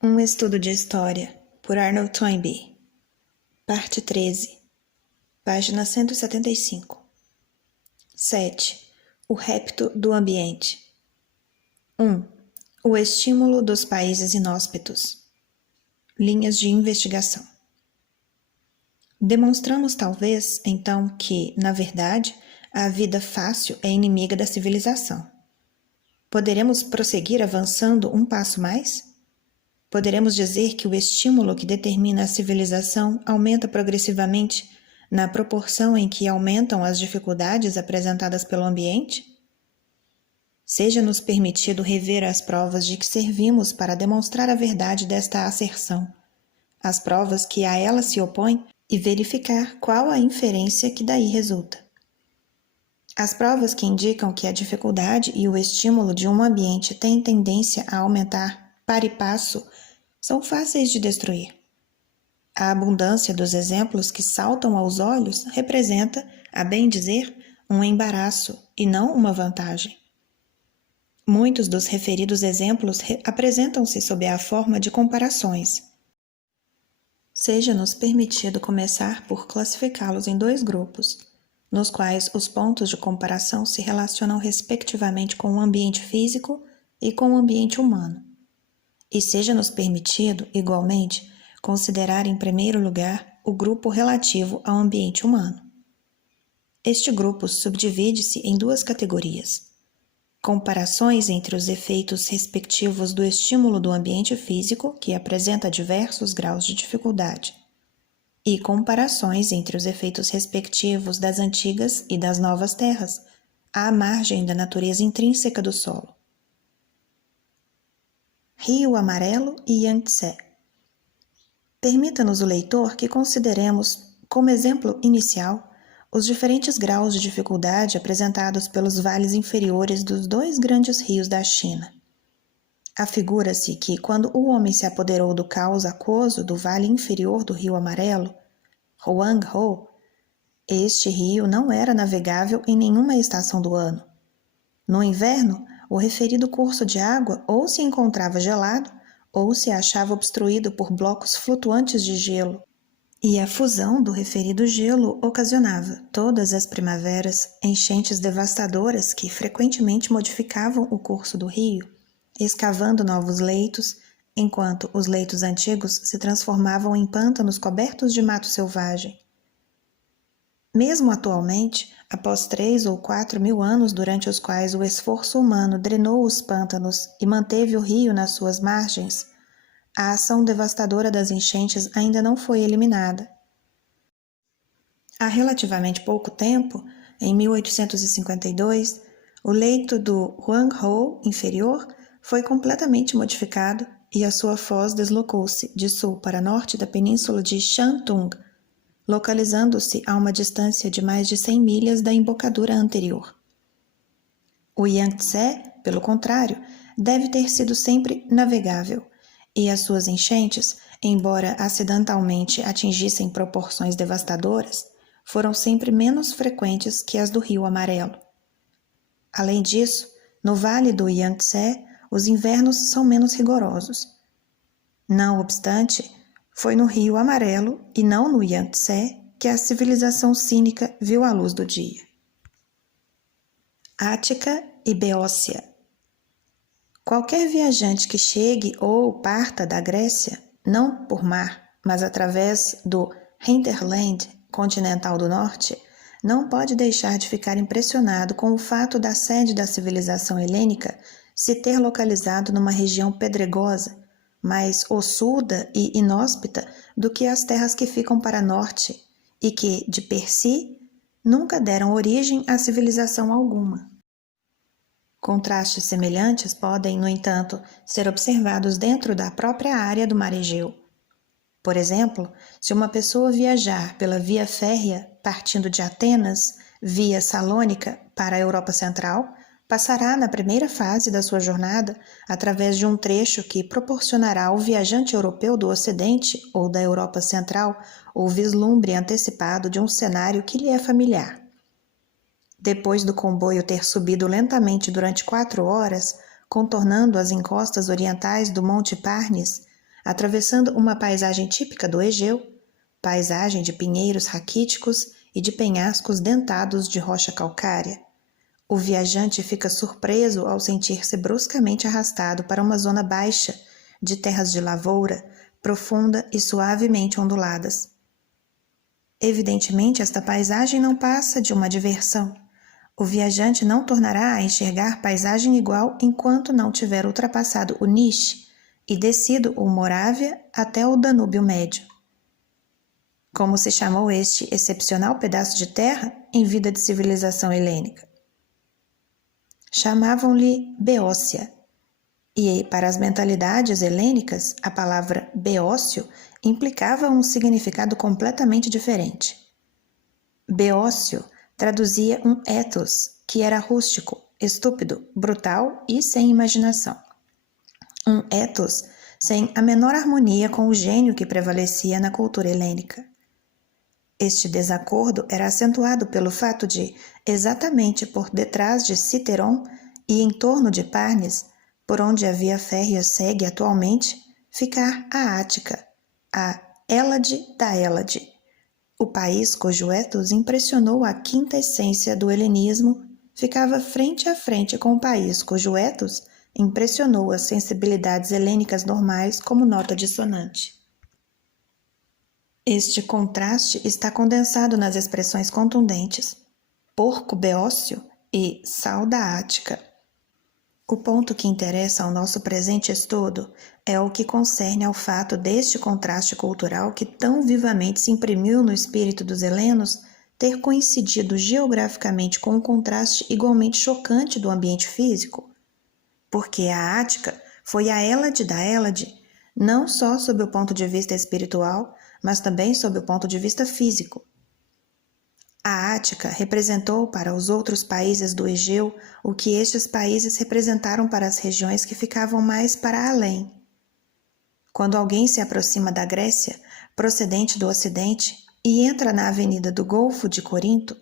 Um estudo de história, por Arnold Toynbee. Parte 13, página 175. 7. O repto do ambiente. 1. O estímulo dos países inóspitos. Linhas de investigação. Demonstramos talvez, então, que, na verdade, a vida fácil é inimiga da civilização. Poderemos prosseguir avançando um passo mais? Poderemos dizer que o estímulo que determina a civilização aumenta progressivamente na proporção em que aumentam as dificuldades apresentadas pelo ambiente? Seja-nos permitido rever as provas de que servimos para demonstrar a verdade desta asserção, as provas que a ela se opõem e verificar qual a inferência que daí resulta. As provas que indicam que a dificuldade e o estímulo de um ambiente têm tendência a aumentar para e passo são fáceis de destruir. A abundância dos exemplos que saltam aos olhos representa, a bem dizer, um embaraço e não uma vantagem. Muitos dos referidos exemplos apresentam-se sob a forma de comparações. Seja-nos permitido começar por classificá-los em dois grupos, nos quais os pontos de comparação se relacionam respectivamente com o ambiente físico e com o ambiente humano. E seja-nos permitido, igualmente, considerar em primeiro lugar o grupo relativo ao ambiente humano. Este grupo subdivide-se em duas categorias: comparações entre os efeitos respectivos do estímulo do ambiente físico, que apresenta diversos graus de dificuldade, e comparações entre os efeitos respectivos das antigas e das novas terras, à margem da natureza intrínseca do solo. Rio Amarelo e Yangtze. Permita-nos o leitor que consideremos, como exemplo inicial, os diferentes graus de dificuldade apresentados pelos vales inferiores dos dois grandes rios da China. Afigura-se que, quando o homem se apoderou do caos aquoso do vale inferior do Rio Amarelo, Huanghe, este rio não era navegável em nenhuma estação do ano. No inverno, o referido curso de água ou se encontrava gelado ou se achava obstruído por blocos flutuantes de gelo, e a fusão do referido gelo ocasionava, todas as primaveras, enchentes devastadoras que frequentemente modificavam o curso do rio, escavando novos leitos, enquanto os leitos antigos se transformavam em pântanos cobertos de mato selvagem. Mesmo atualmente, após 3 ou 4 mil anos durante os quais o esforço humano drenou os pântanos e manteve o rio nas suas margens, a ação devastadora das enchentes ainda não foi eliminada. Há relativamente pouco tempo, em 1852, o leito do Huanghe inferior foi completamente modificado e a sua foz deslocou-se de sul para norte da península de Shantung, localizando-se a uma distância de mais de 100 milhas da embocadura anterior. O Yangtze, pelo contrário, deve ter sido sempre navegável, e as suas enchentes, embora acidentalmente atingissem proporções devastadoras, foram sempre menos frequentes que as do Rio Amarelo. Além disso, no vale do Yangtze, os invernos são menos rigorosos. Não obstante, foi no Rio Amarelo e não no Yangtze que a civilização cínica viu a luz do dia. Ática e Beócia. Qualquer viajante que chegue ou parta da Grécia, não por mar, mas através do hinterland continental do norte, não pode deixar de ficar impressionado com o fato da sede da civilização helênica se ter localizado numa região pedregosa, mais ossuda e inóspita do que as terras que ficam para norte e que, de per si, nunca deram origem a civilização alguma. Contrastes semelhantes podem, no entanto, ser observados dentro da própria área do Mar Egeu. Por exemplo, se uma pessoa viajar pela via férrea partindo de Atenas, via Salônica, para a Europa Central, passará na primeira fase da sua jornada através de um trecho que proporcionará ao viajante europeu do Ocidente ou da Europa Central o vislumbre antecipado de um cenário que lhe é familiar. Depois do comboio ter subido lentamente durante 4 horas, contornando as encostas orientais do Monte Parnes, atravessando uma paisagem típica do Egeu, paisagem de pinheiros raquíticos e de penhascos dentados de rocha calcária. O viajante fica surpreso ao sentir-se bruscamente arrastado para uma zona baixa, de terras de lavoura, profunda e suavemente onduladas. Evidentemente, esta paisagem não passa de uma diversão. O viajante não tornará a enxergar paisagem igual enquanto não tiver ultrapassado o Nish e descido o Morávia até o Danúbio Médio. Como se chamou este excepcional pedaço de terra em vida de civilização helênica? Chamavam-lhe Beócia, e para as mentalidades helênicas, a palavra Beócio implicava um significado completamente diferente. Beócio traduzia um ethos, que era rústico, estúpido, brutal e sem imaginação. Um ethos sem a menor harmonia com o gênio que prevalecia na cultura helênica. Este desacordo era acentuado pelo fato de, exatamente por detrás de Citeron e em torno de Parnes, por onde a via férrea segue atualmente, ficar a Ática, a Hélade da Hélade, o país cujo ethos impressionou a quinta essência do helenismo, ficava frente a frente com o país cujo ethos impressionou as sensibilidades helênicas normais como nota dissonante. Este contraste está condensado nas expressões contundentes porco beócio e sal da Ática. O ponto que interessa ao nosso presente estudo é o que concerne ao fato deste contraste cultural que tão vivamente se imprimiu no espírito dos helenos ter coincidido geograficamente com um contraste igualmente chocante do ambiente físico, porque a Ática foi a Hélade da Hélade, não só sob o ponto de vista espiritual, mas também sob o ponto de vista físico. A Ática representou para os outros países do Egeu o que estes países representaram para as regiões que ficavam mais para além. Quando alguém se aproxima da Grécia, procedente do Ocidente, e entra na avenida do Golfo de Corinto,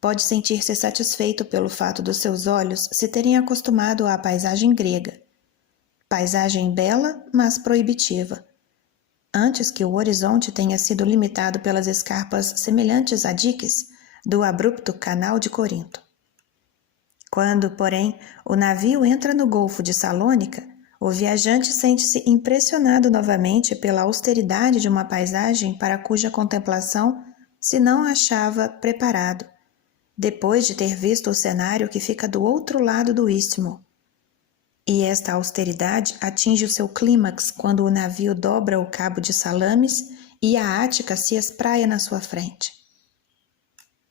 pode sentir-se satisfeito pelo fato dos seus olhos se terem acostumado à paisagem grega. Paisagem bela, mas proibitiva. Antes que o horizonte tenha sido limitado pelas escarpas semelhantes a diques do abrupto canal de Corinto. Quando, porém, o navio entra no Golfo de Salônica, o viajante sente-se impressionado novamente pela austeridade de uma paisagem para cuja contemplação se não achava preparado, depois de ter visto o cenário que fica do outro lado do istmo. E esta austeridade atinge o seu clímax quando o navio dobra o cabo de Salamis e a Ática se espraia na sua frente.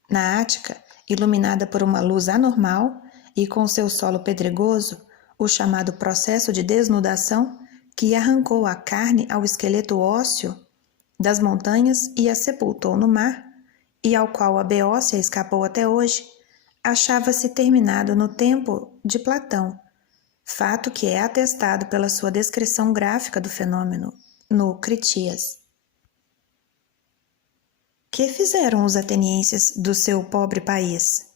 Na Ática, iluminada por uma luz anormal e com seu solo pedregoso, o chamado processo de desnudação, que arrancou a carne ao esqueleto ósseo das montanhas e a sepultou no mar, e ao qual a Beócia escapou até hoje, achava-se terminado no tempo de Platão, fato que é atestado pela sua descrição gráfica do fenômeno no Critias. Que fizeram os atenienses do seu pobre país?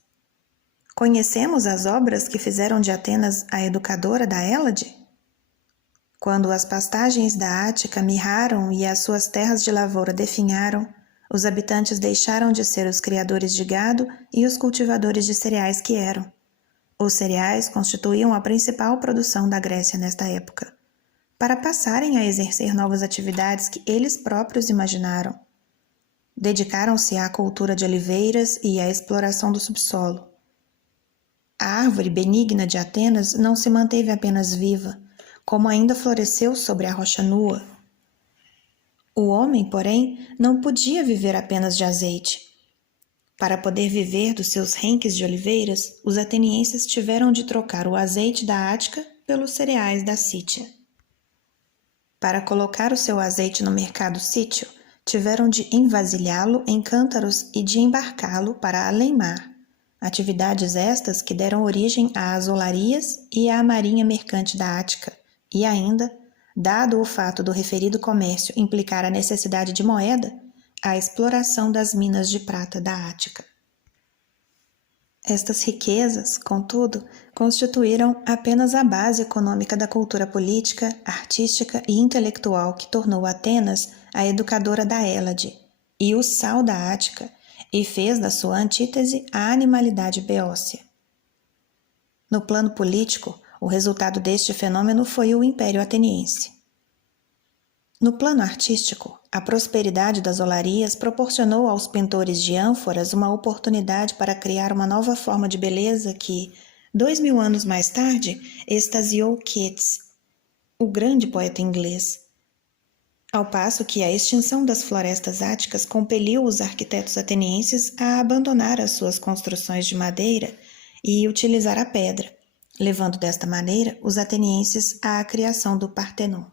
Conhecemos as obras que fizeram de Atenas a educadora da Hélade? Quando as pastagens da Ática mirraram e as suas terras de lavoura definharam, os habitantes deixaram de ser os criadores de gado e os cultivadores de cereais que eram. Os cereais constituíam a principal produção da Grécia nesta época, para passarem a exercer novas atividades que eles próprios imaginaram. Dedicaram-se à cultura de oliveiras e à exploração do subsolo. A árvore benigna de Atenas não se manteve apenas viva, como ainda floresceu sobre a rocha nua. O homem, porém, não podia viver apenas de azeite. Para poder viver dos seus renques de oliveiras, os atenienses tiveram de trocar o azeite da Ática pelos cereais da Sítia. Para colocar o seu azeite no mercado sítio, tiveram de envasilhá-lo em cântaros e de embarcá-lo para além-mar, atividades estas que deram origem às olarias e à marinha mercante da Ática, e ainda, dado o fato do referido comércio implicar a necessidade de moeda, a exploração das minas de prata da Ática. Estas riquezas, contudo, constituíram apenas a base econômica da cultura política, artística e intelectual que tornou Atenas a educadora da Hélade e o sal da Ática, e fez da sua antítese a animalidade beócia. No plano político, o resultado deste fenômeno foi o Império Ateniense. No plano artístico, a prosperidade das olarias proporcionou aos pintores de ânforas uma oportunidade para criar uma nova forma de beleza que, 2000 anos mais tarde, extasiou Keats, o grande poeta inglês. Ao passo que a extinção das florestas áticas compeliu os arquitetos atenienses a abandonar as suas construções de madeira e utilizar a pedra, levando desta maneira os atenienses à criação do Partenon.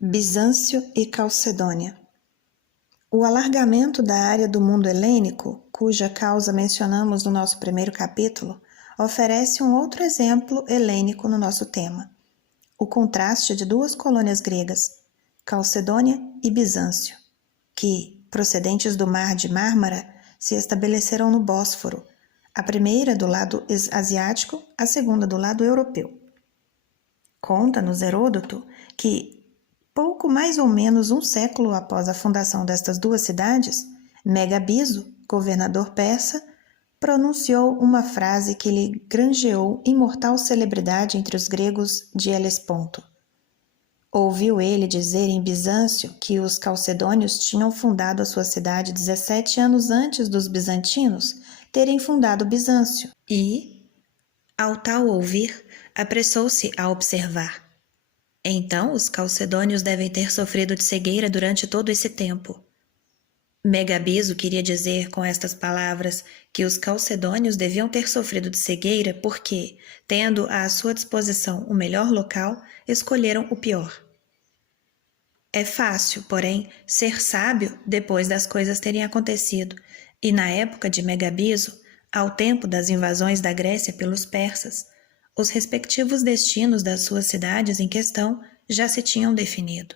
Bizâncio e Calcedônia. O alargamento da área do mundo helênico, cuja causa mencionamos no nosso primeiro capítulo, oferece um outro exemplo helênico no nosso tema: o contraste de duas colônias gregas, Calcedônia e Bizâncio, que, procedentes do Mar de Mármara, se estabeleceram no Bósforo, a primeira do lado asiático, a segunda do lado europeu. Conta-nos Heródoto que, pouco mais ou menos um século após a fundação destas duas cidades, Megabizo, governador persa, pronunciou uma frase que lhe granjeou imortal celebridade entre os gregos de Helesponto. Ouviu ele dizer em Bizâncio que os calcedônios tinham fundado a sua cidade 17 anos antes dos bizantinos terem fundado Bizâncio e, ao tal ouvir, apressou-se a observar: então os calcedônios devem ter sofrido de cegueira durante todo esse tempo. Megabizo queria dizer com estas palavras que os calcedônios deviam ter sofrido de cegueira porque, tendo à sua disposição o melhor local, escolheram o pior. É fácil, porém, ser sábio depois das coisas terem acontecido, e na época de Megabizo, ao tempo das invasões da Grécia pelos persas, os respectivos destinos das suas cidades em questão já se tinham definido.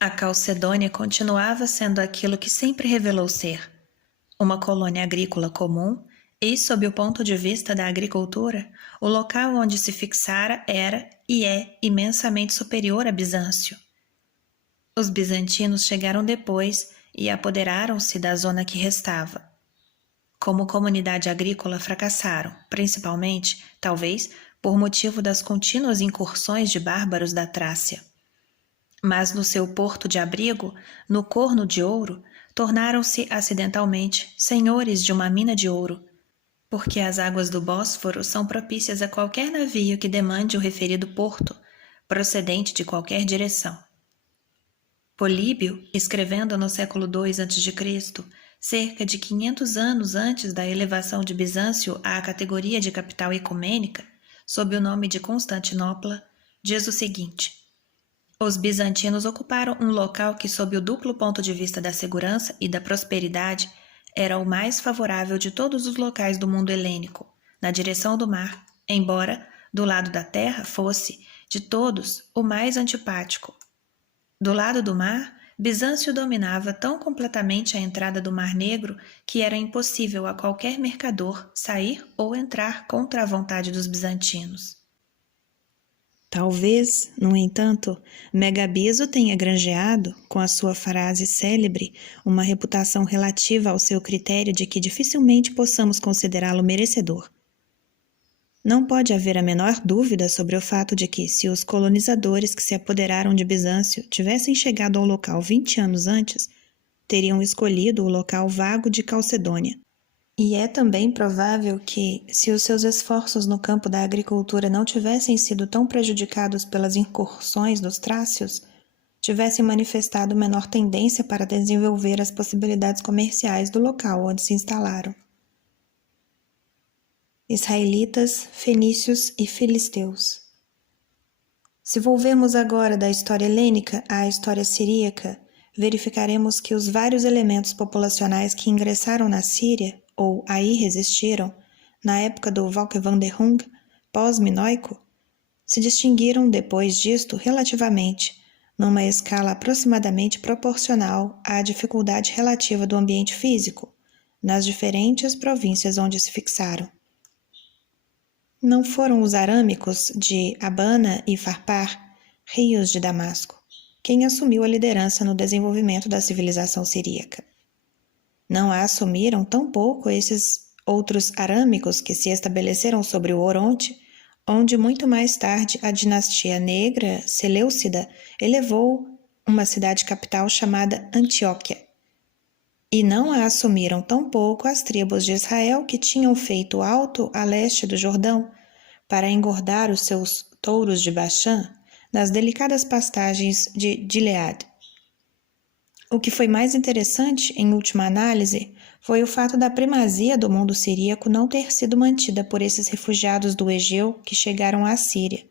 A Calcedônia continuava sendo aquilo que sempre revelou ser: uma colônia agrícola comum e, sob o ponto de vista da agricultura, o local onde se fixara era e é imensamente superior a Bizâncio. Os bizantinos chegaram depois e apoderaram-se da zona que restava. Como comunidade agrícola fracassaram, principalmente, talvez, por motivo das contínuas incursões de bárbaros da Trácia. Mas no seu porto de abrigo, no Corno de Ouro, tornaram-se acidentalmente senhores de uma mina de ouro, porque as águas do Bósforo são propícias a qualquer navio que demande o referido porto, procedente de qualquer direção. Políbio, escrevendo no século II a.C., cerca de 500 anos antes da elevação de Bizâncio à categoria de capital ecumênica, sob o nome de Constantinopla, diz o seguinte: os bizantinos ocuparam um local que, sob o duplo ponto de vista da segurança e da prosperidade, era o mais favorável de todos os locais do mundo helênico, na direção do mar, embora, do lado da terra, fosse, de todos, o mais antipático. Do lado do mar, Bizâncio dominava tão completamente a entrada do Mar Negro que era impossível a qualquer mercador sair ou entrar contra a vontade dos bizantinos. Talvez, no entanto, Megabizo tenha granjeado, com a sua frase célebre, uma reputação relativa ao seu critério de que dificilmente possamos considerá-lo merecedor. Não pode haver a menor dúvida sobre o fato de que, se os colonizadores que se apoderaram de Bizâncio tivessem chegado ao local 20 anos antes, teriam escolhido o local vago de Calcedônia. E é também provável que, se os seus esforços no campo da agricultura não tivessem sido tão prejudicados pelas incursões dos trácios, tivessem manifestado menor tendência para desenvolver as possibilidades comerciais do local onde se instalaram. Israelitas, fenícios e filisteus. Se volvermos agora da história helênica à história siríaca, verificaremos que os vários elementos populacionais que ingressaram na Síria, ou aí resistiram, na época do Volkswanderung pós-minoico, se distinguiram depois disto relativamente, numa escala aproximadamente proporcional à dificuldade relativa do ambiente físico, nas diferentes províncias onde se fixaram. Não foram os arâmicos de Abana e Farpar, rios de Damasco, quem assumiu a liderança no desenvolvimento da civilização siríaca. Não a assumiram tampouco esses outros arâmicos que se estabeleceram sobre o Oronte, onde muito mais tarde a dinastia negra Seleucida elevou uma cidade capital chamada Antioquia. E não a assumiram tampouco as tribos de Israel que tinham feito alto a leste do Jordão para engordar os seus touros de Baxã nas delicadas pastagens de Gileade. O que foi mais interessante, em última análise, foi o fato da primazia do mundo siríaco não ter sido mantida por esses refugiados do Egeu que chegaram à Síria,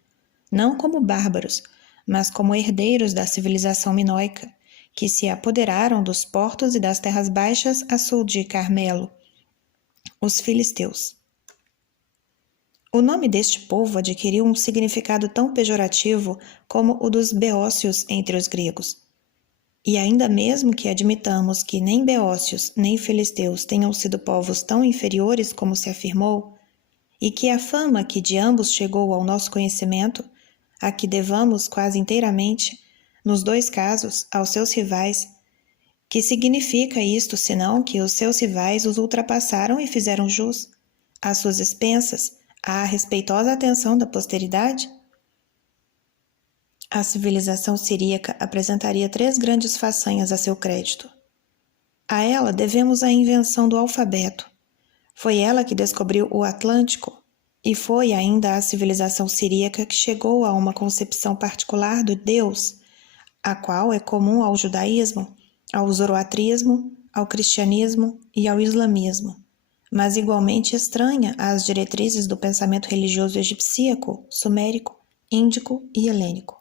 não como bárbaros, mas como herdeiros da civilização minoica, que se apoderaram dos portos e das terras baixas a sul de Carmelo, os filisteus. O nome deste povo adquiriu um significado tão pejorativo como o dos beócios entre os gregos. E ainda mesmo que admitamos que nem beócios nem filisteus tenham sido povos tão inferiores como se afirmou, e que a fama que de ambos chegou ao nosso conhecimento, a que devamos quase inteiramente, nos dois casos, aos seus rivais, que significa isto senão que os seus rivais os ultrapassaram e fizeram jus, às suas expensas, à respeitosa atenção da posteridade? A civilização siríaca apresentaria 3 grandes façanhas a seu crédito. A ela devemos a invenção do alfabeto. Foi ela que descobriu o Atlântico, e foi ainda a civilização siríaca que chegou a uma concepção particular do Deus, a qual é comum ao judaísmo, ao zoroatrismo, ao cristianismo e ao islamismo, mas igualmente estranha às diretrizes do pensamento religioso egipcíaco, sumérico, índico e helênico.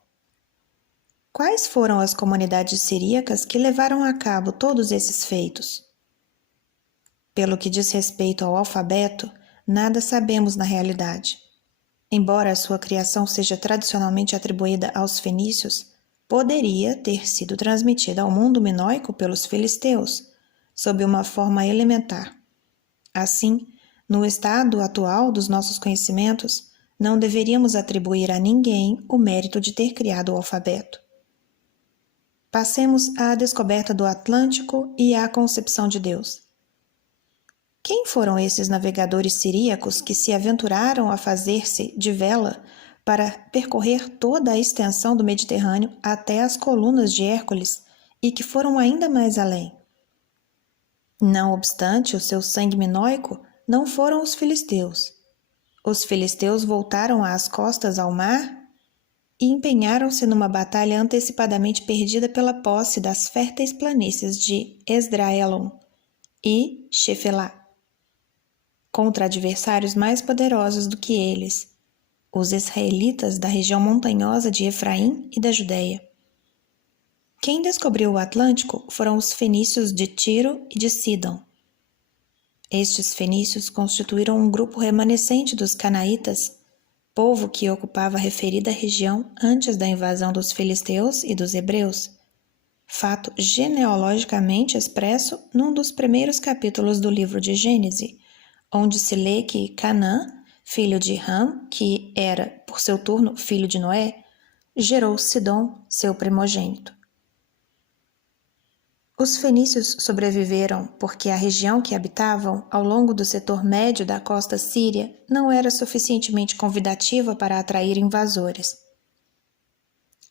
Quais foram as comunidades siríacas que levaram a cabo todos esses feitos? Pelo que diz respeito ao alfabeto, nada sabemos na realidade. Embora a sua criação seja tradicionalmente atribuída aos fenícios, poderia ter sido transmitida ao mundo minoico pelos filisteus, sob uma forma elementar. Assim, no estado atual dos nossos conhecimentos, não deveríamos atribuir a ninguém o mérito de ter criado o alfabeto. Passemos à descoberta do Atlântico e à concepção de Deus. Quem foram esses navegadores siríacos que se aventuraram a fazer-se de vela para percorrer toda a extensão do Mediterrâneo até as colunas de Hércules e que foram ainda mais além? Não obstante o seu sangue minoico, não foram os filisteus. Os filisteus voltaram às costas ao mar e empenharam-se numa batalha antecipadamente perdida pela posse das férteis planícies de Esdraelon e Shefelá, contra adversários mais poderosos do que eles, os israelitas da região montanhosa de Efraim e da Judéia. Quem descobriu o Atlântico foram os fenícios de Tiro e de Sidom. Estes fenícios constituíram um grupo remanescente dos canaítas, povo que ocupava a referida região antes da invasão dos filisteus e dos hebreus, fato genealogicamente expresso num dos primeiros capítulos do livro de Gênese, onde se lê que Canaã, filho de Ham, que era, por seu turno, filho de Noé, gerou Sidom, seu primogênito. Os fenícios sobreviveram porque a região que habitavam, ao longo do setor médio da costa síria, não era suficientemente convidativa para atrair invasores.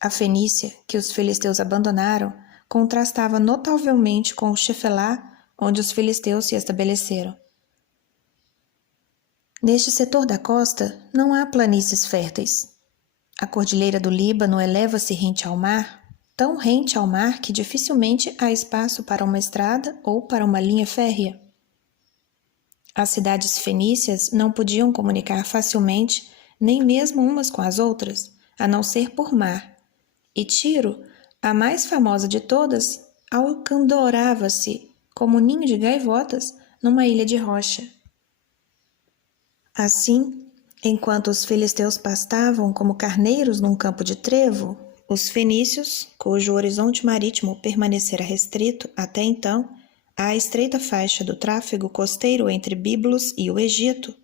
A Fenícia, que os filisteus abandonaram, contrastava notavelmente com o Shefelá, onde os filisteus se estabeleceram. Neste setor da costa não há planícies férteis. A cordilheira do Líbano eleva-se rente ao mar, tão rente ao mar que dificilmente há espaço para uma estrada ou para uma linha férrea. As cidades fenícias não podiam comunicar facilmente, nem mesmo umas com as outras, a não ser por mar. E Tiro, a mais famosa de todas, alcandorava-se como ninho de gaivotas numa ilha de rocha. Assim, enquanto os filisteus pastavam como carneiros num campo de trevo, os fenícios, cujo horizonte marítimo permanecera restrito até então à estreita faixa do tráfego costeiro entre Biblos e o Egito,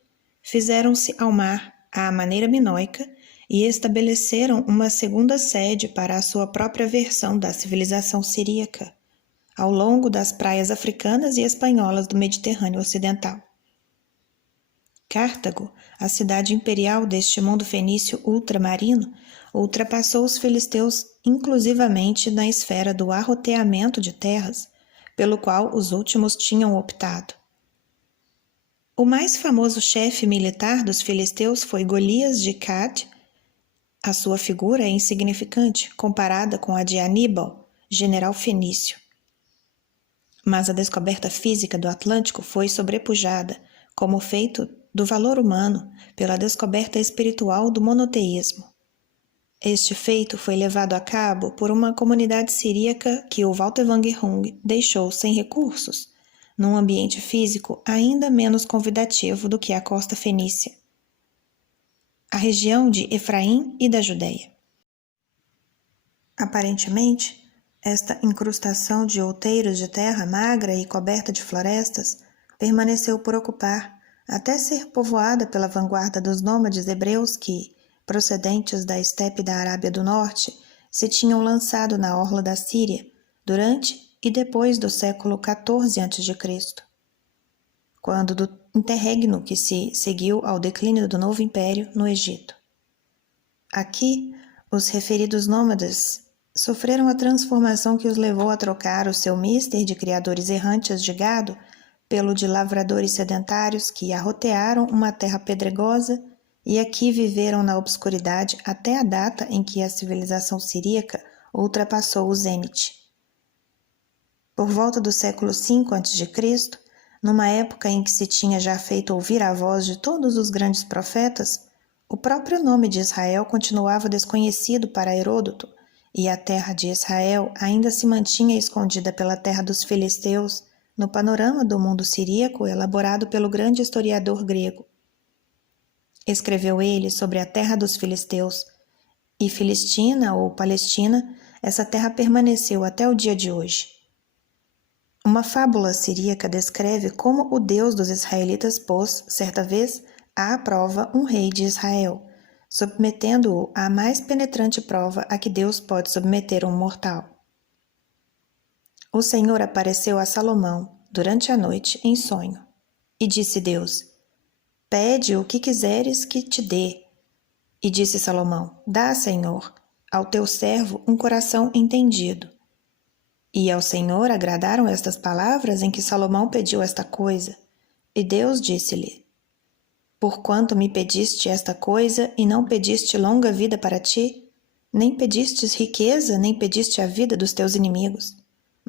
fizeram-se ao mar à maneira minoica e estabeleceram uma segunda sede para a sua própria versão da civilização siríaca, ao longo das praias africanas e espanholas do Mediterrâneo Ocidental. Cartago, a cidade imperial deste mundo fenício ultramarino, ultrapassou os filisteus inclusivamente na esfera do arroteamento de terras, pelo qual os últimos tinham optado. O mais famoso chefe militar dos filisteus foi Golias de Gad. A sua figura é insignificante comparada com a de Aníbal, general fenício. Mas a descoberta física do Atlântico foi sobrepujada, como feito do valor humano, pela descoberta espiritual do monoteísmo. Este feito foi levado a cabo por uma comunidade siríaca que o Walter deixou sem recursos, num ambiente físico ainda menos convidativo do que a costa fenícia, a região de Efraim e da Judéia. Aparentemente, esta incrustação de outeiros de terra magra e coberta de florestas permaneceu por ocupar, até ser povoada pela vanguarda dos nômades hebreus que, procedentes da estepe da Arábia do Norte, se tinham lançado na orla da Síria durante e depois do século XIV a.C., quando do interregno que se seguiu ao declínio do novo império no Egito. Aqui, os referidos nômades sofreram a transformação que os levou a trocar o seu mister de criadores errantes de gado pelo de lavradores sedentários que arrotearam uma terra pedregosa e aqui viveram na obscuridade até a data em que a civilização siríaca ultrapassou o zênite. Por volta do século V a.C., numa época em que se tinha já feito ouvir a voz de todos os grandes profetas, o próprio nome de Israel continuava desconhecido para Heródoto, e a terra de Israel ainda se mantinha escondida pela terra dos filisteus no panorama do mundo siríaco elaborado pelo grande historiador grego. Escreveu ele sobre a terra dos filisteus, e Filistina ou Palestina, essa terra permaneceu até o dia de hoje. Uma fábula siríaca descreve como o Deus dos israelitas pôs, certa vez, à prova um rei de Israel, submetendo-o à mais penetrante prova a que Deus pode submeter um mortal. O Senhor apareceu a Salomão, durante a noite, em sonho, e disse Deus: Pede o que quiseres que te dê. E disse Salomão: Dá, Senhor, ao teu servo um coração entendido. E ao Senhor agradaram estas palavras em que Salomão pediu esta coisa. E Deus disse-lhe: Porquanto me pediste esta coisa e não pediste longa vida para ti, nem pedistes riqueza, nem pediste a vida dos teus inimigos,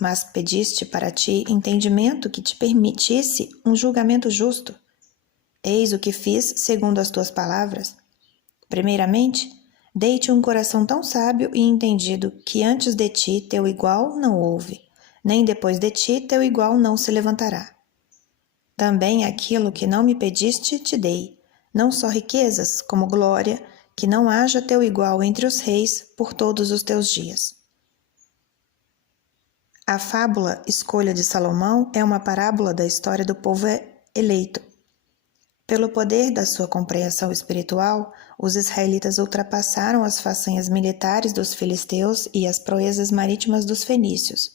mas pediste para ti entendimento que te permitisse um julgamento justo. Eis o que fiz segundo as tuas palavras. Primeiramente, dei-te um coração tão sábio e entendido que antes de ti teu igual não houve, nem depois de ti teu igual não se levantará. Também aquilo que não me pediste te dei, não só riquezas, como glória, que não haja teu igual entre os reis por todos os teus dias. A fábula Escolha de Salomão é uma parábola da história do povo eleito. Pelo poder da sua compreensão espiritual, os israelitas ultrapassaram as façanhas militares dos filisteus e as proezas marítimas dos fenícios.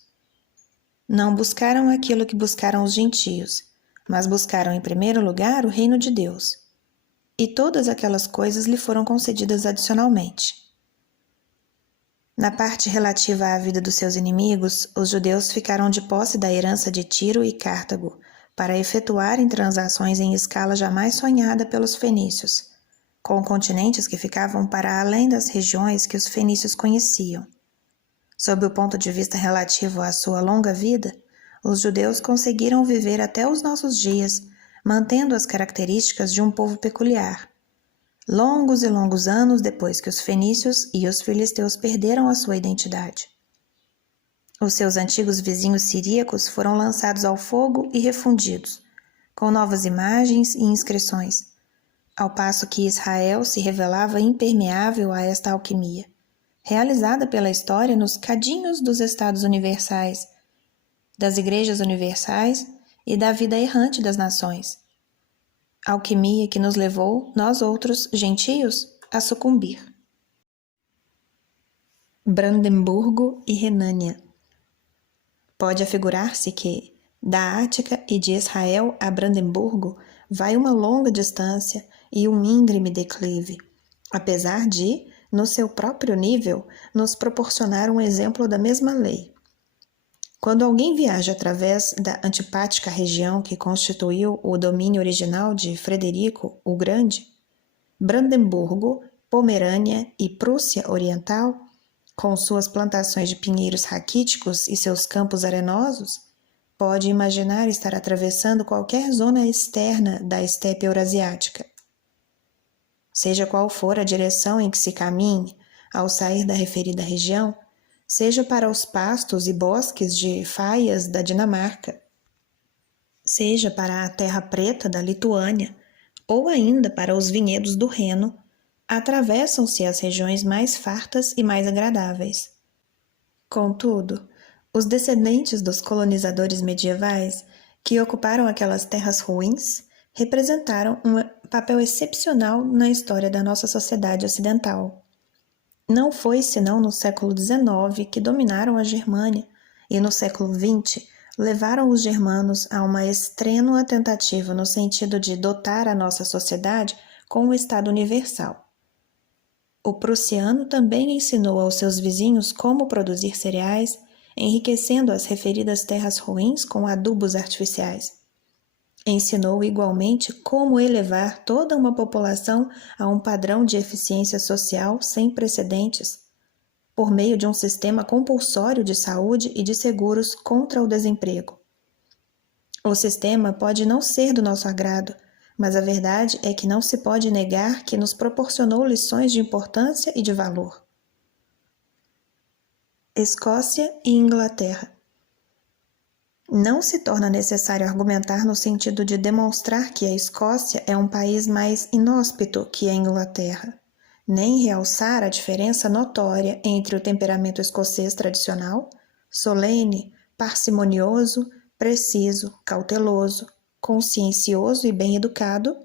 Não buscaram aquilo que buscaram os gentios, mas buscaram em primeiro lugar o reino de Deus. E todas aquelas coisas lhe foram concedidas adicionalmente. Na parte relativa à vida dos seus inimigos, os judeus ficaram de posse da herança de Tiro e Cartago, para efetuarem transações em escala jamais sonhada pelos fenícios, com continentes que ficavam para além das regiões que os fenícios conheciam. Sob o ponto de vista relativo à sua longa vida, os judeus conseguiram viver até os nossos dias, mantendo as características de um povo peculiar. Longos e longos anos depois que os fenícios e os filisteus perderam a sua identidade. Os seus antigos vizinhos siríacos foram lançados ao fogo e refundidos, com novas imagens e inscrições, ao passo que Israel se revelava impermeável a esta alquimia, realizada pela história nos cadinhos dos estados universais, das igrejas universais e da vida errante das nações. Alquimia que nos levou, nós outros, gentios, a sucumbir. Brandemburgo e Renânia. Pode afigurar-se que, da Ática e de Israel a Brandemburgo, vai uma longa distância e um íngreme declive, apesar de, no seu próprio nível, nos proporcionar um exemplo da mesma lei. Quando alguém viaja através da antipática região que constituiu o domínio original de Frederico o Grande, Brandemburgo, Pomerânia e Prússia Oriental, com suas plantações de pinheiros raquíticos e seus campos arenosos, pode imaginar estar atravessando qualquer zona externa da estepe eurasiática. Seja qual for a direção em que se caminhe, ao sair da referida região, seja para os pastos e bosques de faias da Dinamarca, seja para a terra preta da Lituânia, ou ainda para os vinhedos do Reno, atravessam-se as regiões mais fartas e mais agradáveis. Contudo, os descendentes dos colonizadores medievais que ocuparam aquelas terras ruins representaram um papel excepcional na história da nossa sociedade ocidental. Não foi senão no século XIX que dominaram a Germânia e no século XX levaram os germanos a uma extrênua tentativa no sentido de dotar a nossa sociedade com um Estado universal. O prussiano também ensinou aos seus vizinhos como produzir cereais, enriquecendo as referidas terras ruins com adubos artificiais. Ensinou igualmente como elevar toda uma população a um padrão de eficiência social sem precedentes, por meio de um sistema compulsório de saúde e de seguros contra o desemprego. O sistema pode não ser do nosso agrado, mas a verdade é que não se pode negar que nos proporcionou lições de importância e de valor. Escócia e Inglaterra. Não se torna necessário argumentar no sentido de demonstrar que a Escócia é um país mais inóspito que a Inglaterra, nem realçar a diferença notória entre o temperamento escocês tradicional, solene, parcimonioso, preciso, cauteloso, consciencioso e bem educado,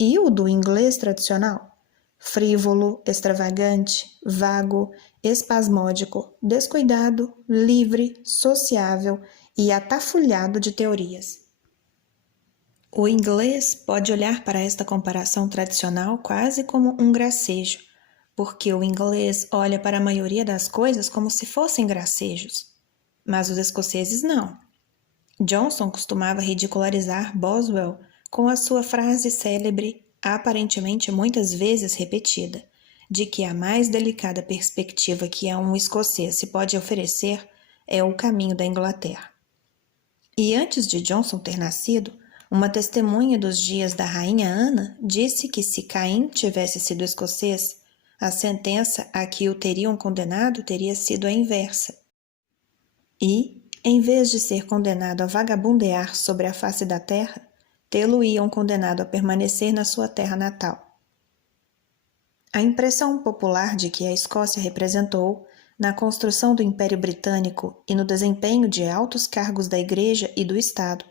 e o do inglês tradicional, frívolo, extravagante, vago, espasmódico, descuidado, livre, sociável e atafulhado de teorias. O inglês pode olhar para esta comparação tradicional quase como um gracejo, porque o inglês olha para a maioria das coisas como se fossem gracejos, mas os escoceses não. Johnson costumava ridicularizar Boswell com a sua frase célebre, aparentemente muitas vezes repetida, de que a mais delicada perspectiva que a um escocês se pode oferecer é o caminho da Inglaterra. E antes de Johnson ter nascido, uma testemunha dos dias da rainha Ana disse que se Caim tivesse sido escocês, a sentença a que o teriam condenado teria sido a inversa. E, em vez de ser condenado a vagabundear sobre a face da terra, tê-lo-iam condenado a permanecer na sua terra natal. A impressão popular de que a Escócia representou, na construção do Império Britânico e no desempenho de altos cargos da Igreja e do Estado,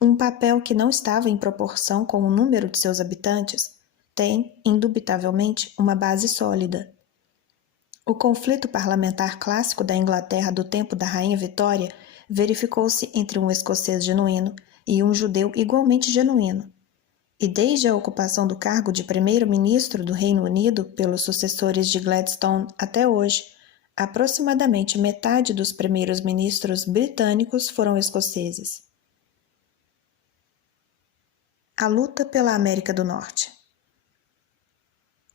um papel que não estava em proporção com o número de seus habitantes, tem, indubitavelmente, uma base sólida. O conflito parlamentar clássico da Inglaterra do tempo da Rainha Vitória verificou-se entre um escocês genuíno e um judeu igualmente genuíno. E desde a ocupação do cargo de primeiro-ministro do Reino Unido pelos sucessores de Gladstone até hoje, aproximadamente metade dos primeiros ministros britânicos foram escoceses. A luta pela América do Norte.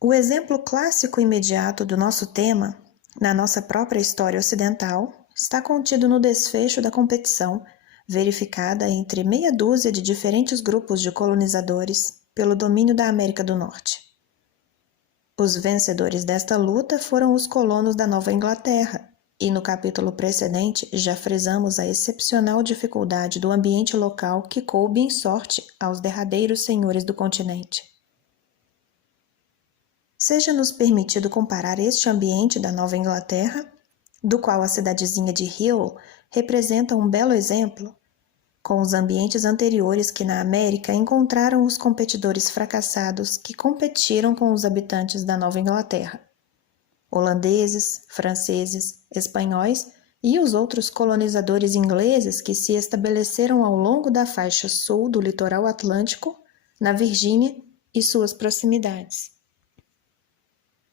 O exemplo clássico imediato do nosso tema, na nossa própria história ocidental, está contido no desfecho da competição, verificada entre meia dúzia de diferentes grupos de colonizadores pelo domínio da América do Norte. Os vencedores desta luta foram os colonos da Nova Inglaterra, e no capítulo precedente já frisamos a excepcional dificuldade do ambiente local que coube em sorte aos derradeiros senhores do continente. Seja-nos permitido comparar este ambiente da Nova Inglaterra, do qual a cidadezinha de Hill representa um belo exemplo com os ambientes anteriores que na América encontraram os competidores fracassados que competiram com os habitantes da Nova Inglaterra. Holandeses, franceses, espanhóis e os outros colonizadores ingleses que se estabeleceram ao longo da faixa sul do litoral atlântico, na Virgínia e suas proximidades.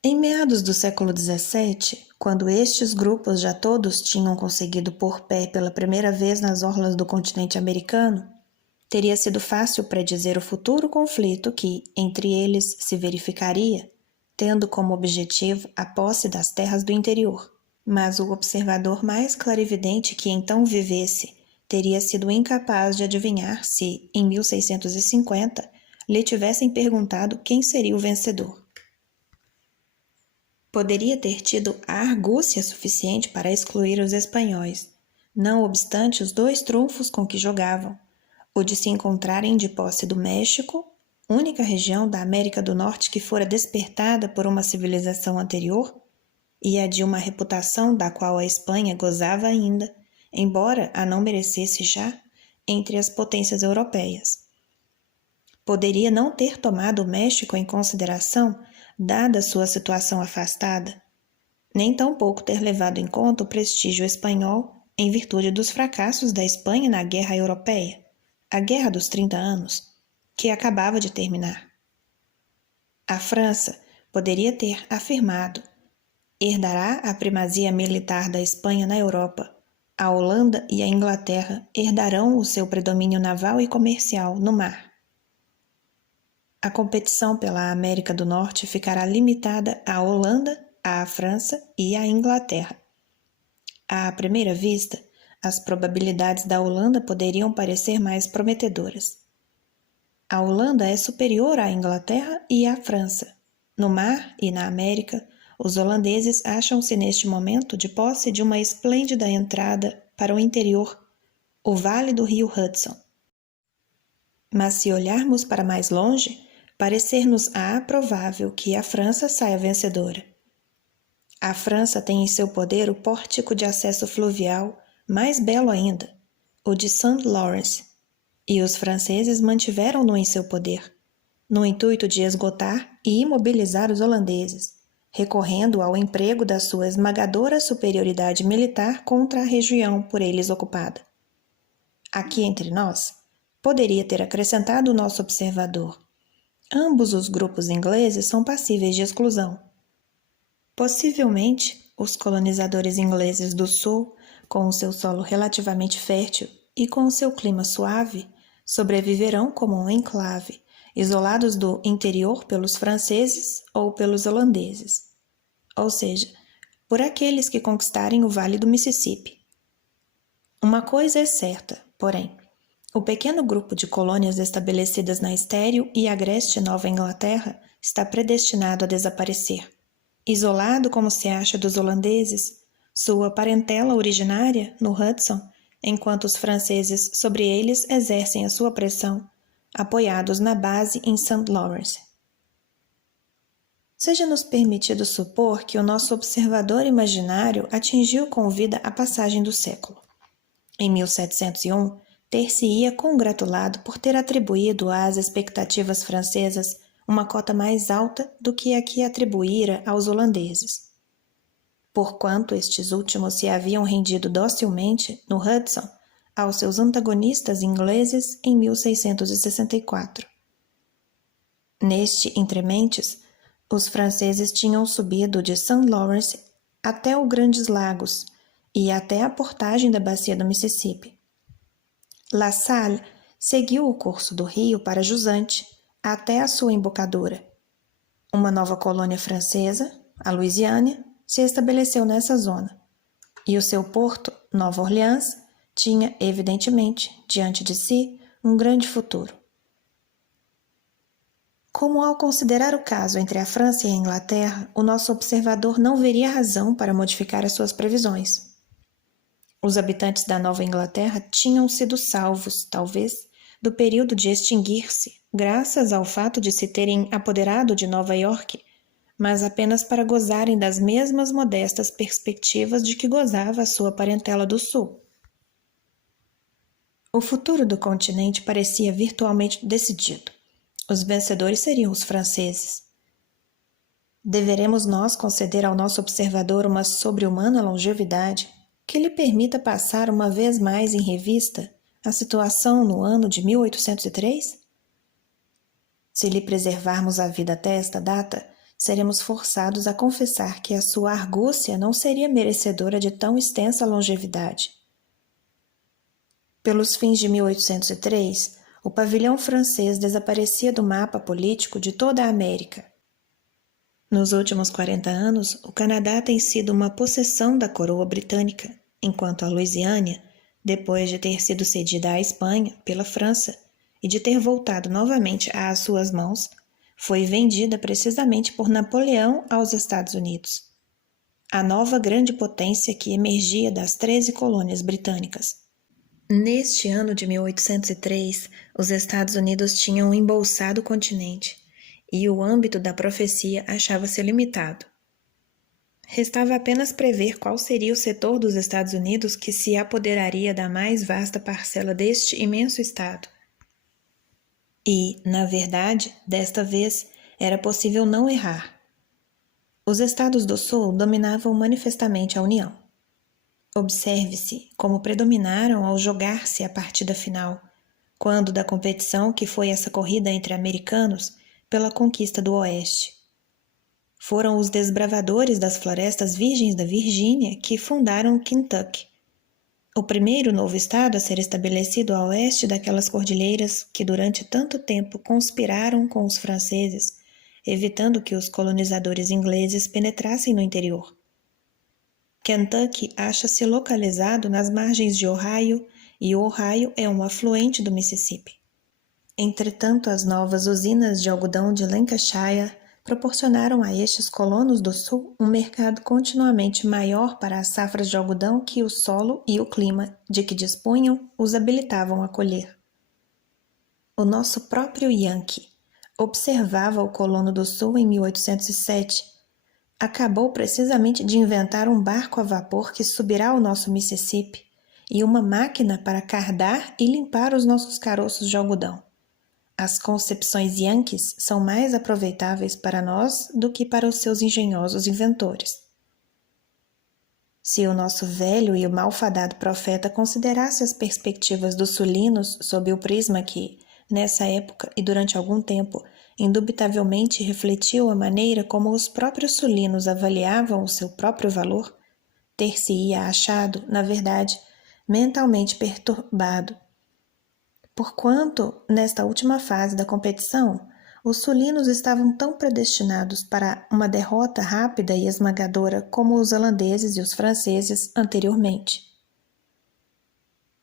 Em meados do século XVII, quando estes grupos já todos tinham conseguido pôr pé pela primeira vez nas orlas do continente americano, teria sido fácil predizer o futuro conflito que, entre eles, se verificaria, tendo como objetivo a posse das terras do interior. Mas o observador mais clarividente que então vivesse teria sido incapaz de adivinhar se, em 1650, lhe tivessem perguntado quem seria o vencedor. Poderia ter tido a argúcia suficiente para excluir os espanhóis, não obstante os dois trunfos com que jogavam, o de se encontrarem de posse do México, única região da América do Norte que fora despertada por uma civilização anterior, e a de uma reputação da qual a Espanha gozava ainda, embora a não merecesse já, entre as potências europeias. Poderia não ter tomado o México em consideração, dada sua situação afastada, nem tampouco ter levado em conta o prestígio espanhol em virtude dos fracassos da Espanha na Guerra Europeia, a Guerra dos 30 Anos, que acabava de terminar. A França poderia ter afirmado: herdará a primazia militar da Espanha na Europa. A Holanda e a Inglaterra herdarão o seu predomínio naval e comercial no mar. A competição pela América do Norte ficará limitada à Holanda, à França e à Inglaterra. À primeira vista, as probabilidades da Holanda poderiam parecer mais prometedoras. A Holanda é superior à Inglaterra e à França. No mar e na América, os holandeses acham-se neste momento de posse de uma esplêndida entrada para o interior, o vale do rio Hudson. Mas se olharmos para mais longe, parecer-nos-á provável que a França saia vencedora. A França tem em seu poder o pórtico de acesso fluvial mais belo ainda, o de St. Lawrence, e os franceses mantiveram-no em seu poder, no intuito de esgotar e imobilizar os holandeses, recorrendo ao emprego da sua esmagadora superioridade militar contra a região por eles ocupada. Aqui entre nós, poderia ter acrescentado o nosso observador: ambos os grupos ingleses são passíveis de exclusão. Possivelmente, os colonizadores ingleses do sul, com o seu solo relativamente fértil e com o seu clima suave, sobreviverão como um enclave, isolados do interior pelos franceses ou pelos holandeses, ou seja, por aqueles que conquistarem o Vale do Mississippi. Uma coisa é certa, porém: o pequeno grupo de colônias estabelecidas na estéril e agreste Nova Inglaterra está predestinado a desaparecer. Isolado como se acha dos holandeses, sua parentela originária no Hudson, enquanto os franceses sobre eles exercem a sua pressão, apoiados na base em St. Lawrence. Seja-nos permitido supor que o nosso observador imaginário atingiu com vida a passagem do século. Em 1701, ter-se-ia congratulado por ter atribuído às expectativas francesas uma cota mais alta do que a que atribuíra aos holandeses. Porquanto estes últimos se haviam rendido docilmente, no Hudson, aos seus antagonistas ingleses em 1664. Neste entrementes, os franceses tinham subido de St. Lawrence até os Grandes Lagos e até a portagem da bacia do Mississippi. La Salle seguiu o curso do rio para Jusante, até a sua embocadura. Uma nova colônia francesa, a Louisiana, se estabeleceu nessa zona, e o seu porto, Nova Orleans, tinha, evidentemente, diante de si, um grande futuro. Como ao considerar o caso entre a França e a Inglaterra, o nosso observador não veria razão para modificar as suas previsões. Os habitantes da Nova Inglaterra tinham sido salvos, talvez, do período de extinguir-se, graças ao fato de se terem apoderado de Nova York, mas apenas para gozarem das mesmas modestas perspectivas de que gozava a sua parentela do sul. O futuro do continente parecia virtualmente decidido. Os vencedores seriam os franceses. Deveremos nós conceder ao nosso observador uma sobre-humana longevidade que lhe permita passar uma vez mais em revista a situação no ano de 1803? Se lhe preservarmos a vida até esta data, seremos forçados a confessar que a sua argúcia não seria merecedora de tão extensa longevidade. Pelos fins de 1803, o pavilhão francês desaparecia do mapa político de toda a América. Nos últimos 40 anos, o Canadá tem sido uma possessão da coroa britânica, enquanto a Louisiana, depois de ter sido cedida à Espanha pela França e de ter voltado novamente às suas mãos, foi vendida precisamente por Napoleão aos Estados Unidos, a nova grande potência que emergia das 13 colônias britânicas. Neste ano de 1803, os Estados Unidos tinham embolsado o continente e o âmbito da profecia achava-se limitado. Restava apenas prever qual seria o setor dos Estados Unidos que se apoderaria da mais vasta parcela deste imenso estado. E, na verdade, desta vez, era possível não errar. Os estados do Sul dominavam manifestamente a União. Observe-se como predominaram ao jogar-se a partida final, quando da competição que foi essa corrida entre americanos pela conquista do Oeste. Foram os desbravadores das florestas virgens da Virgínia que fundaram Kentucky, o primeiro novo estado a ser estabelecido a oeste daquelas cordilheiras que durante tanto tempo conspiraram com os franceses, evitando que os colonizadores ingleses penetrassem no interior. Kentucky acha-se localizado nas margens de Ohio, e o Ohio é um afluente do Mississippi. Entretanto, as novas usinas de algodão de Lancashire proporcionaram a estes colonos do sul um mercado continuamente maior para as safras de algodão que o solo e o clima de que dispunham os habilitavam a colher. O nosso próprio Yankee observava o colono do sul em 1807. Acabou precisamente de inventar um barco a vapor que subirá o nosso Mississippi e uma máquina para cardar e limpar os nossos caroços de algodão. As concepções Yankees são mais aproveitáveis para nós do que para os seus engenhosos inventores. Se o nosso velho e malfadado profeta considerasse as perspectivas dos sulinos sob o prisma que, nessa época e durante algum tempo, indubitavelmente refletiu a maneira como os próprios sulinos avaliavam o seu próprio valor, ter-se-ia achado, na verdade, mentalmente perturbado. Porquanto, nesta última fase da competição, os sulinos estavam tão predestinados para uma derrota rápida e esmagadora como os holandeses e os franceses anteriormente.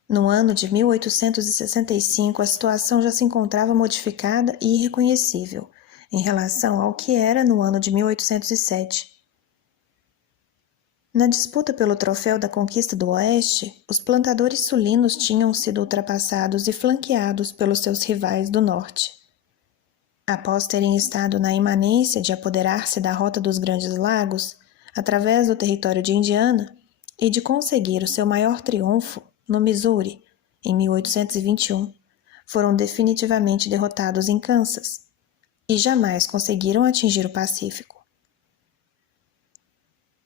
No ano de 1865, a situação já se encontrava modificada e irreconhecível em relação ao que era no ano de 1807. Na disputa pelo troféu da conquista do Oeste, os plantadores sulinos tinham sido ultrapassados e flanqueados pelos seus rivais do Norte. Após terem estado na imanência de apoderar-se da Rota dos Grandes Lagos, através do território de Indiana, e de conseguir o seu maior triunfo no Missouri, em 1821, foram definitivamente derrotados em Kansas, e jamais conseguiram atingir o Pacífico.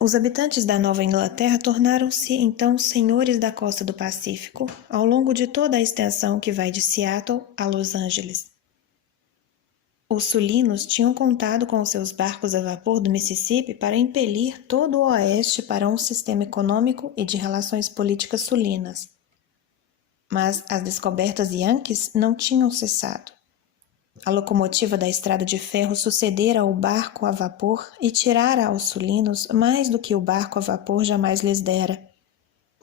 Os habitantes da Nova Inglaterra tornaram-se então senhores da costa do Pacífico ao longo de toda a extensão que vai de Seattle a Los Angeles. Os sulinos tinham contado com os seus barcos a vapor do Mississippi para impelir todo o oeste para um sistema econômico e de relações políticas sulinas. Mas as descobertas Yankees não tinham cessado. A locomotiva da estrada de ferro sucedera ao barco a vapor e tirara aos sulinos mais do que o barco a vapor jamais lhes dera,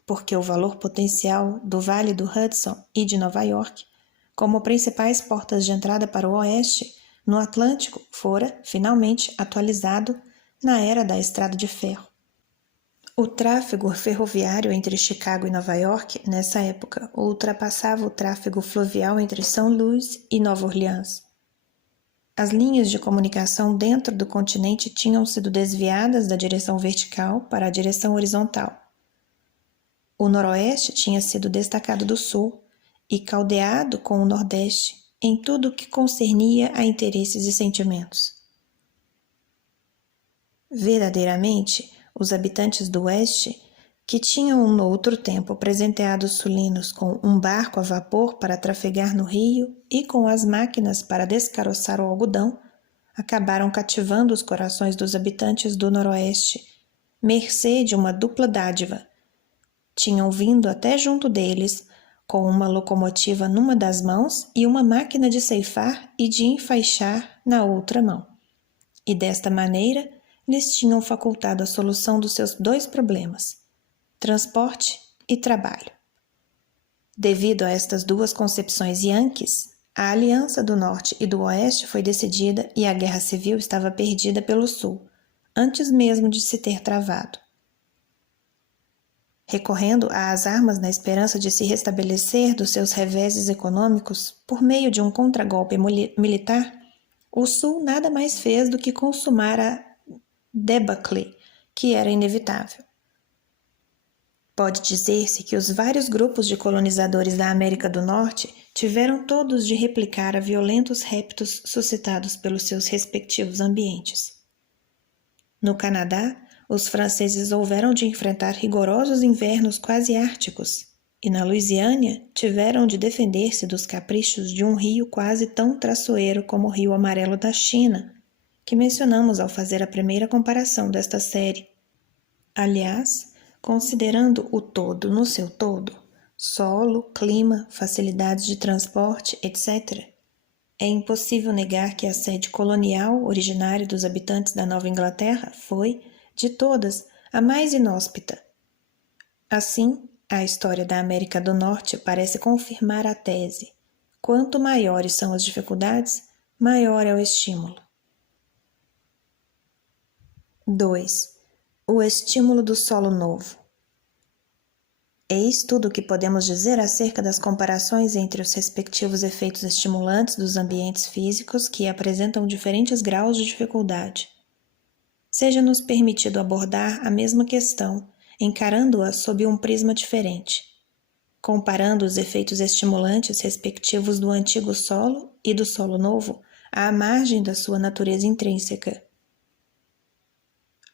porque o valor potencial do Vale do Hudson e de Nova York, como principais portas de entrada para o oeste, no Atlântico, fora, finalmente, atualizado na era da estrada de ferro. O tráfego ferroviário entre Chicago e Nova York, nessa época, ultrapassava o tráfego fluvial entre São Luís e Nova Orleans. As linhas de comunicação dentro do continente tinham sido desviadas da direção vertical para a direção horizontal. O noroeste tinha sido destacado do sul e caldeado com o Nordeste em tudo o que concernia a interesses e sentimentos. Verdadeiramente, os habitantes do Oeste, que tinham no outro tempo presenteado os sulinos com um barco a vapor para trafegar no rio e com as máquinas para descaroçar o algodão, acabaram cativando os corações dos habitantes do Noroeste, mercê de uma dupla dádiva. Tinham vindo até junto deles, com uma locomotiva numa das mãos e uma máquina de ceifar e de enfaixar na outra mão. E desta maneira, lhes tinham facultado a solução dos seus dois problemas, transporte e trabalho. Devido a estas duas concepções yankees, a aliança do Norte e do Oeste foi decidida e a guerra civil estava perdida pelo Sul, antes mesmo de se ter travado. Recorrendo às armas na esperança de se restabelecer dos seus reveses econômicos por meio de um contragolpe militar, o Sul nada mais fez do que consumar a debacle que era inevitável. Pode dizer-se que os vários grupos de colonizadores da América do Norte tiveram todos de replicar a violentos reptos suscitados pelos seus respectivos ambientes. No Canadá, os franceses houveram de enfrentar rigorosos invernos quase árticos, e na Louisiana tiveram de defender-se dos caprichos de um rio quase tão traiçoeiro como o Rio Amarelo da China, que mencionamos ao fazer a primeira comparação desta série. Aliás, considerando o todo no seu todo, solo, clima, facilidades de transporte, etc., é impossível negar que a sede colonial originária dos habitantes da Nova Inglaterra foi, de todas, a mais inóspita. Assim, a história da América do Norte parece confirmar a tese: quanto maiores são as dificuldades, maior é o estímulo. 2. O estímulo do solo novo. Eis tudo o que podemos dizer acerca das comparações entre os respectivos efeitos estimulantes dos ambientes físicos que apresentam diferentes graus de dificuldade. Seja-nos permitido abordar a mesma questão, encarando-a sob um prisma diferente, comparando os efeitos estimulantes respectivos do antigo solo e do solo novo à margem da sua natureza intrínseca.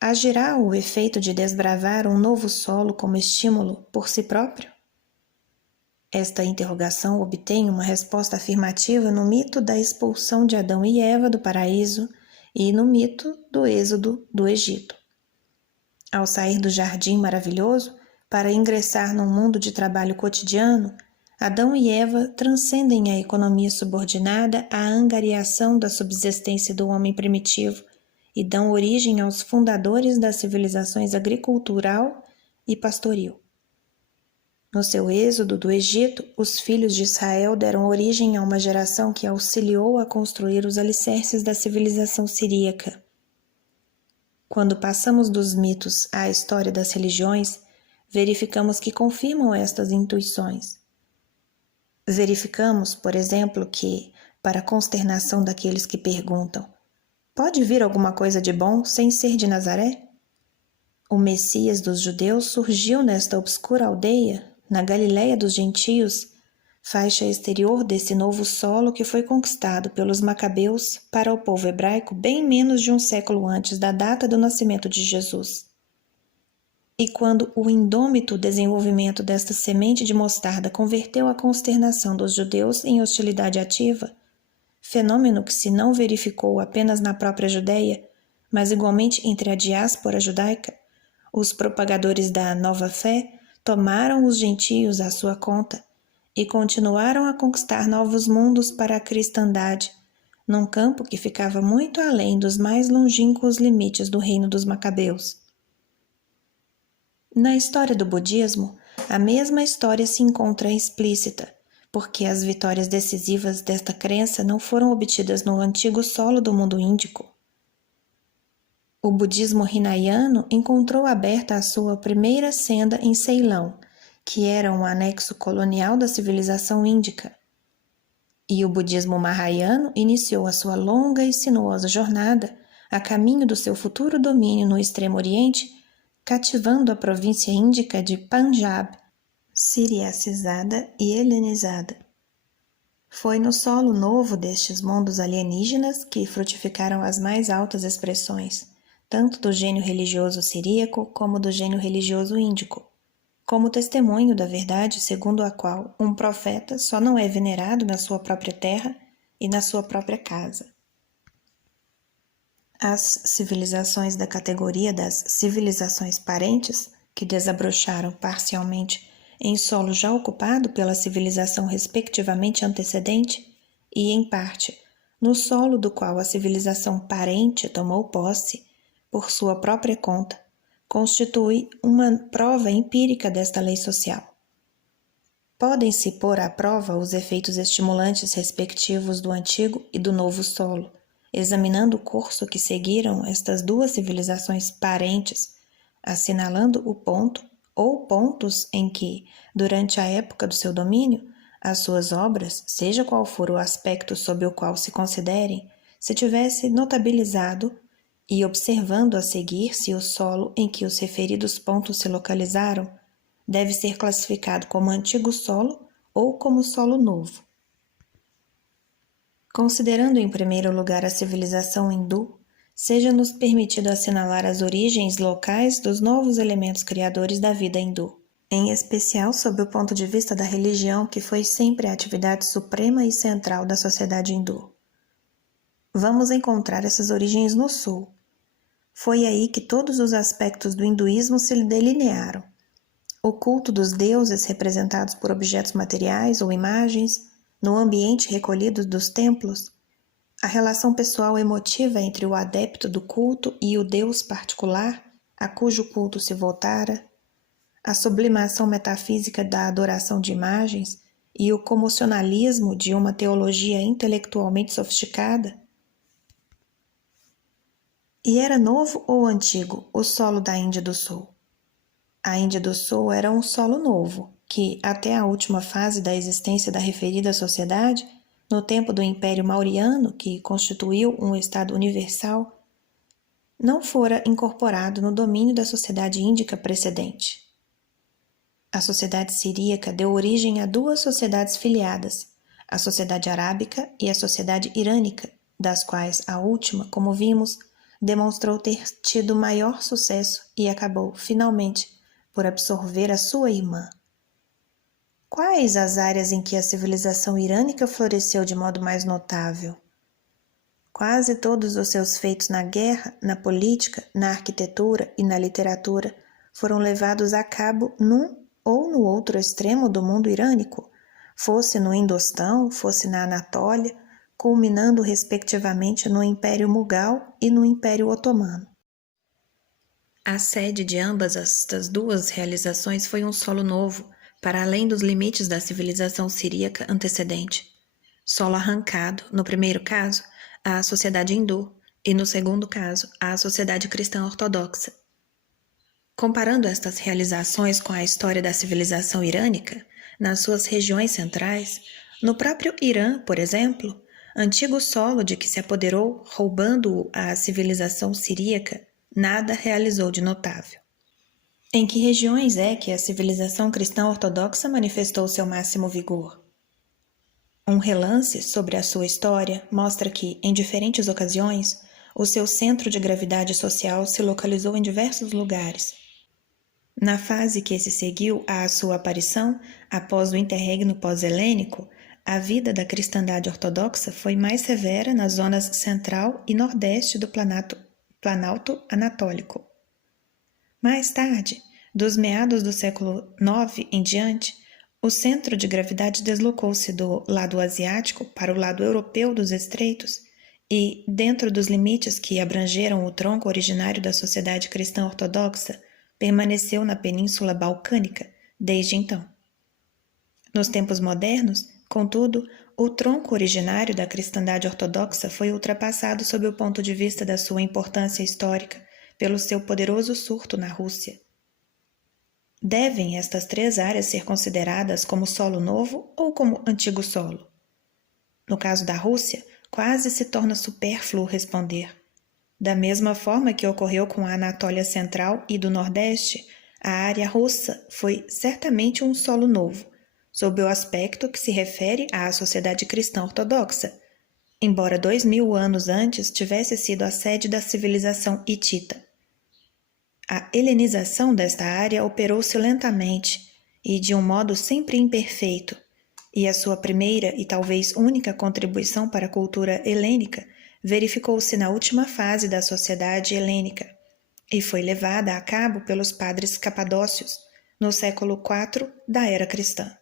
Agirá o efeito de desbravar um novo solo como estímulo por si próprio? Esta interrogação obtém uma resposta afirmativa no mito da expulsão de Adão e Eva do paraíso e no mito do êxodo do Egito. Ao sair do jardim maravilhoso para ingressar num mundo de trabalho cotidiano, Adão e Eva transcendem a economia subordinada à angariação da subsistência do homem primitivo e dão origem aos fundadores das civilizações agricultural e pastoril. No seu êxodo do Egito, os filhos de Israel deram origem a uma geração que auxiliou a construir os alicerces da civilização siríaca. Quando passamos dos mitos à história das religiões, verificamos que confirmam estas intuições. Verificamos, por exemplo, que, para a consternação daqueles que perguntam: pode vir alguma coisa de bom sem ser de Nazaré? O Messias dos judeus surgiu nesta obscura aldeia, na Galiléia dos gentios, faixa exterior desse novo solo que foi conquistado pelos macabeus para o povo hebraico bem menos de um século antes da data do nascimento de Jesus. E quando o indômito desenvolvimento desta semente de mostarda converteu a consternação dos judeus em hostilidade ativa, fenômeno que se não verificou apenas na própria Judéia, mas igualmente entre a diáspora judaica, os propagadores da nova fé tomaram os gentios à sua conta e continuaram a conquistar novos mundos para a cristandade, num campo que ficava muito além dos mais longínquos limites do reino dos macabeus. Na história do budismo, a mesma história se encontra explícita, porque as vitórias decisivas desta crença não foram obtidas no antigo solo do mundo índico. O budismo hinayano encontrou aberta a sua primeira senda em Ceilão, que era um anexo colonial da civilização índica. E o budismo mahayano iniciou a sua longa e sinuosa jornada a caminho do seu futuro domínio no Extremo Oriente, cativando a província índica de Punjab, siriacizada e helenizada. Foi no solo novo destes mundos alienígenas que frutificaram as mais altas expressões, tanto do gênio religioso siríaco como do gênio religioso índico, como testemunho da verdade segundo a qual um profeta só não é venerado na sua própria terra e na sua própria casa. As civilizações da categoria das civilizações parentes, que desabrocharam parcialmente em solo já ocupado pela civilização respectivamente antecedente e, em parte, no solo do qual a civilização parente tomou posse, por sua própria conta, constitui uma prova empírica desta lei social. Podem-se pôr à prova os efeitos estimulantes respectivos do antigo e do novo solo, examinando o curso que seguiram estas duas civilizações parentes, assinalando o ponto ou pontos em que, durante a época do seu domínio, as suas obras, seja qual for o aspecto sob o qual se considerem, se tivesse notabilizado, e observando a seguir se o solo em que os referidos pontos se localizaram deve ser classificado como antigo solo ou como solo novo. Considerando em primeiro lugar a civilização hindu, seja-nos permitido assinalar as origens locais dos novos elementos criadores da vida hindu, em especial sob o ponto de vista da religião, que foi sempre a atividade suprema e central da sociedade hindu. Vamos encontrar essas origens no sul. Foi aí que todos os aspectos do hinduísmo se delinearam. O culto dos deuses representados por objetos materiais ou imagens, no ambiente recolhido dos templos, a relação pessoal emotiva entre o adepto do culto e o Deus particular a cujo culto se voltara, a sublimação metafísica da adoração de imagens e o comocionalismo de uma teologia intelectualmente sofisticada. E era novo ou antigo o solo da Índia do Sul? A Índia do Sul era um solo novo, que, até a última fase da existência da referida sociedade, no tempo do Império Mauriano, que constituiu um Estado universal, não fora incorporado no domínio da sociedade índica precedente. A sociedade siríaca deu origem a duas sociedades filiadas, a sociedade arábica e a sociedade irânica, das quais a última, como vimos, demonstrou ter tido maior sucesso e acabou, finalmente, por absorver a sua irmã. Quais as áreas em que a civilização irânica floresceu de modo mais notável? Quase todos os seus feitos na guerra, na política, na arquitetura e na literatura foram levados a cabo num ou no outro extremo do mundo irânico, fosse no Indostão, fosse na Anatólia, culminando respectivamente no Império Mughal e no Império Otomano. A sede de ambas estas duas realizações foi um solo novo, para além dos limites da civilização siríaca antecedente. Solo arrancado, no primeiro caso, à sociedade hindu, e no segundo caso, à sociedade cristã ortodoxa. Comparando estas realizações com a história da civilização irânica, nas suas regiões centrais, no próprio Irã, por exemplo, antigo solo de que se apoderou, roubando-o à civilização siríaca, nada realizou de notável. Em que regiões é que a civilização cristã ortodoxa manifestou seu máximo vigor? Um relance sobre a sua história mostra que, em diferentes ocasiões, o seu centro de gravidade social se localizou em diversos lugares. Na fase que se seguiu à sua aparição, após o interregno pós-helênico, a vida da cristandade ortodoxa foi mais severa nas zonas central e nordeste do Planalto Anatólico. Mais tarde, dos meados do século IX em diante, o centro de gravidade deslocou-se do lado asiático para o lado europeu dos estreitos e, dentro dos limites que abrangeram o tronco originário da sociedade cristã ortodoxa, permaneceu na Península Balcânica desde então. Nos tempos modernos, contudo, o tronco originário da cristandade ortodoxa foi ultrapassado sob o ponto de vista da sua importância histórica pelo seu poderoso surto na Rússia. Devem estas três áreas ser consideradas como solo novo ou como antigo solo? No caso da Rússia, quase se torna supérfluo responder. Da mesma forma que ocorreu com a Anatólia Central e do Nordeste, a área rossa foi certamente um solo novo, sob o aspecto que se refere à sociedade cristã ortodoxa, embora 2000 anos antes tivesse sido a sede da civilização hitita. A helenização desta área operou-se lentamente e de um modo sempre imperfeito, e a sua primeira e talvez única contribuição para a cultura helênica verificou-se na última fase da sociedade helênica e foi levada a cabo pelos padres capadócios no século IV da era cristã.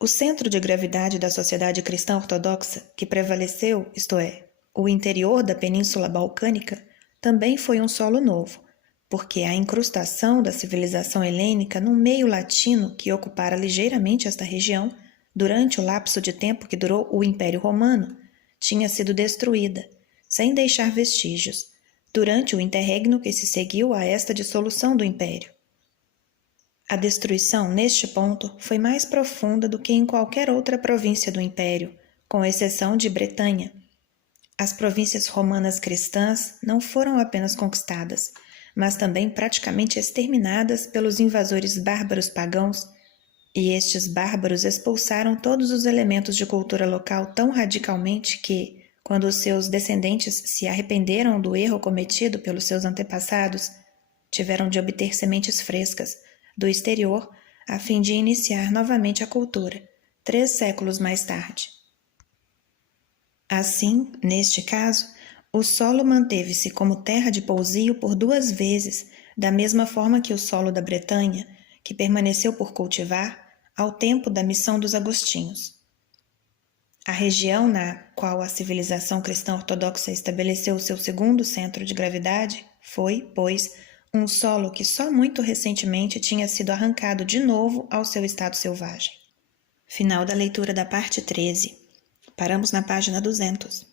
O centro de gravidade da sociedade cristã ortodoxa que prevaleceu, isto é, o interior da Península Balcânica, também foi um solo novo, porque a incrustação da civilização helênica no meio latino que ocupara ligeiramente esta região, durante o lapso de tempo que durou o Império Romano, tinha sido destruída, sem deixar vestígios, durante o interregno que se seguiu a esta dissolução do Império. A destruição, neste ponto, foi mais profunda do que em qualquer outra província do Império, com exceção de Bretanha. As províncias romanas cristãs não foram apenas conquistadas, mas também praticamente exterminadas pelos invasores bárbaros pagãos, e estes bárbaros expulsaram todos os elementos de cultura local tão radicalmente que, quando os seus descendentes se arrependeram do erro cometido pelos seus antepassados, tiveram de obter sementes frescas do exterior a fim de iniciar novamente a cultura, 3 séculos mais tarde. Assim, neste caso, o solo manteve-se como terra de pousio por 2 vezes, da mesma forma que o solo da Bretanha, que permaneceu por cultivar ao tempo da missão dos agostinhos. A região na qual a civilização cristã ortodoxa estabeleceu seu segundo centro de gravidade foi, pois, um solo que só muito recentemente tinha sido arrancado de novo ao seu estado selvagem. Final da leitura da parte 13. Paramos na página 200.